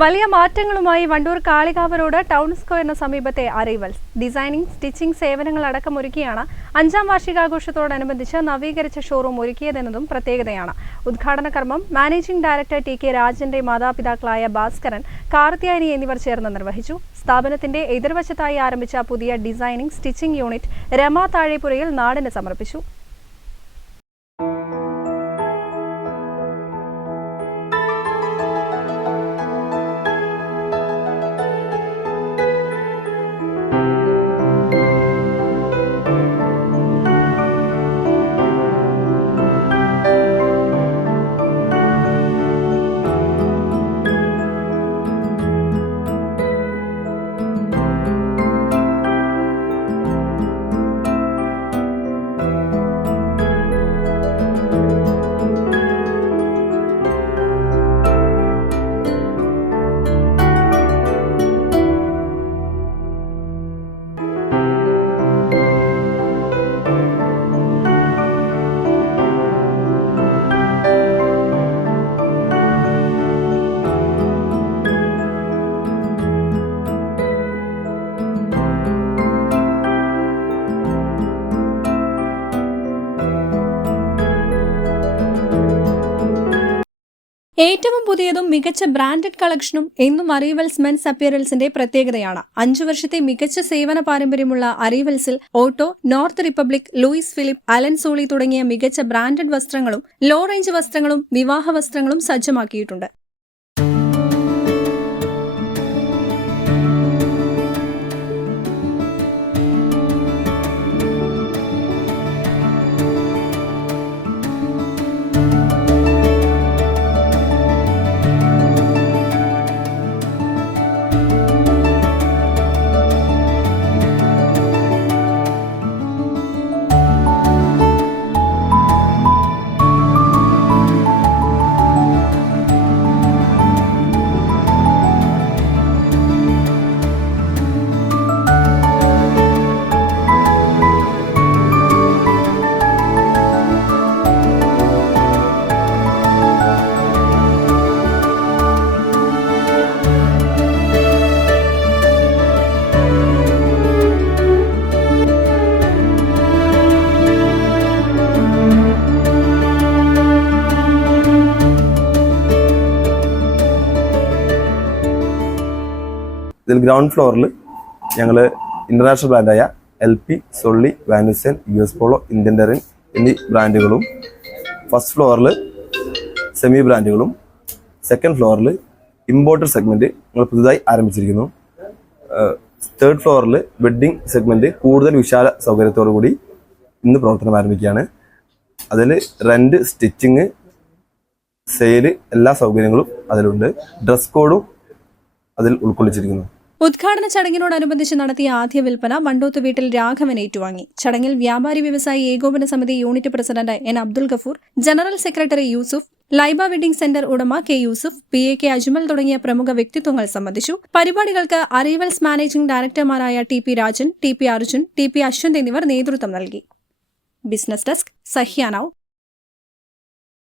വലിയ മാറ്റങ്ങളുമായി Wandoor Kalikavu road town സ്ക്വയറിന് സമീപത്തെ അറൈവൽസ് ഡിസൈനിങ് സ്റ്റിച്ചിംഗ് സേവനങ്ങൾ അടക്കം ഒരുക്കിയാണ് അഞ്ചാം വാർഷികാഘോഷത്തോടനുബന്ധിച്ച് നവീകരിച്ച ഷോറൂം ഒരുക്കിയതെന്നതും പ്രത്യേകതയാണ്. ഉദ്ഘാടന കർമ്മം മാനേജിംഗ് ഡയറക്ടർ ടി കെ രാജന്റെ മാതാപിതാക്കളായ ഭാസ്കരൻ കാർത്തിയാനി എന്നിവർ ചേർന്ന് നിർവഹിച്ചു. സ്ഥാപനത്തിന്റെ എതിർവശത്തായി ആരംഭിച്ച പുതിയ designing stitching unit Rama Thazhepurayil നാടിന് സമർപ്പിച്ചു. ഏറ്റവും പുതിയതും മികച്ച ബ്രാൻഡഡ് കളക്ഷനും എന്നും അറീവൽസ് മെൻസ് അപ്പിയറൽസിന്റെ പ്രത്യേകതയാണ്. അഞ്ചു വർഷത്തെ മികച്ച സേവന പാരമ്പര്യമുള്ള അറീവൽസിൽ Otto North Republic Louis Philippe Allen Solly തുടങ്ങിയ മികച്ച ബ്രാൻഡഡ് വസ്ത്രങ്ങളും ലോ റേഞ്ച് വസ്ത്രങ്ങളും വിവാഹ വസ്ത്രങ്ങളും സജ്ജമാക്കിയിട്ടുണ്ട്. ഇതിൽ ഗ്രൗണ്ട് ഫ്ലോറിൽ ഞങ്ങൾ ഇന്റർനാഷണൽ ബ്രാൻഡായ L P സൊള്ളി Van Heusen U S Polo Indian Terrain എന്നീ ബ്രാൻഡുകളും ഫസ്റ്റ് ഫ്ലോറിൽ സെമി ബ്രാൻഡുകളും സെക്കൻഡ് ഫ്ലോറിൽ ഇമ്പോർട്ടഡ് സെഗ്മെന്റ് ഞങ്ങൾ പുതുതായി ആരംഭിച്ചിരിക്കുന്നു. തേർഡ് ഫ്ലോറിൽ വെഡ്ഡിംഗ് സെഗ്മെന്റ് കൂടുതൽ വിശാല സൗകര്യത്തോടു കൂടി ഇന്ന് പ്രവർത്തനം ആരംഭിക്കുകയാണ്. അതിൽ റെന്റ് സ്റ്റിച്ചിങ് സെയിൽ എല്ലാ സൗകര്യങ്ങളും അതിലുണ്ട്. ഡ്രസ് കോഡും അതിൽ ഉൾക്കൊള്ളിച്ചിരിക്കുന്നു. ഉദ്ഘാടന ചടങ്ങിനോടനുബന്ധിച്ച് നടത്തിയ ആദ്യ വിൽപ്പന മണ്ടോത്ത് വീട്ടിൽ രാഘവൻ ഏറ്റുവാങ്ങി. ചടങ്ങിൽ വ്യാപാരി വ്യവസായി ഏകോപന സമിതി unit president N Abdul Gafoor general secretary Yusuf Laiba wedding centre ഉടമ K Yusuf P A K Ajmal തുടങ്ങിയ പ്രമുഖ വ്യക്തിത്വങ്ങൾ സംബന്ധിച്ചു. പരിപാടികൾക്ക് Arrivals managing ഡയറക്ടർമാരായ T P Rajan T P Arjun T P Ashwanth എന്നിവർ നേതൃത്വം നൽകി. Business desk സഹ്യാനാവ്